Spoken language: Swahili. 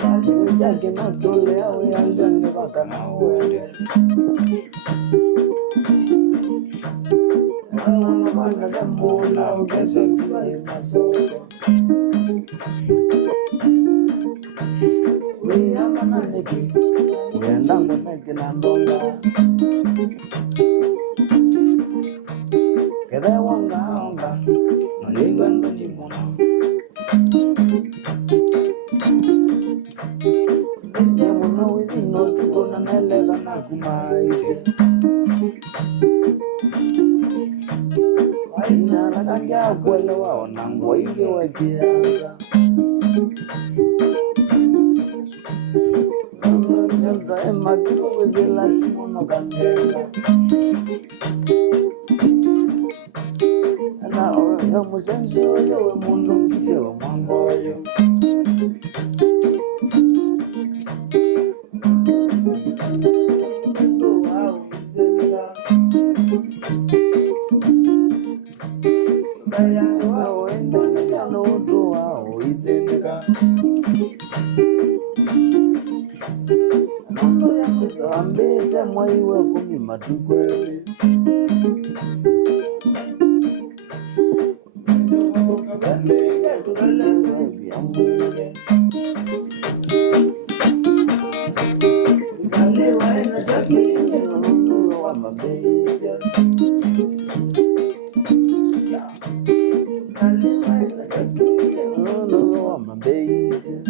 Jage na tole awe aljange baka na uende. Ano bana damu na ugeze kwa masoko. Wiyama na neki, wiyandango neki na ndonga. Kede wanga honga, nolingwendo ni muna. Nje muna wizino tukona nelega na kumaisi. Waina nakangia kwele waonango ingi wakianza. Emma tipo wezela simono kandela. Na oyo musensi oyo we mundo mkite wa mwangoyo. Baya wao enda mejano utu wao idenega. Ambete mwaiwe kumi matukwele. Kabandega tukalele ya mwile. Zalewa ena jakine nunulu wa mabeise. Zalewa ena jakine nunulu wa mabeise.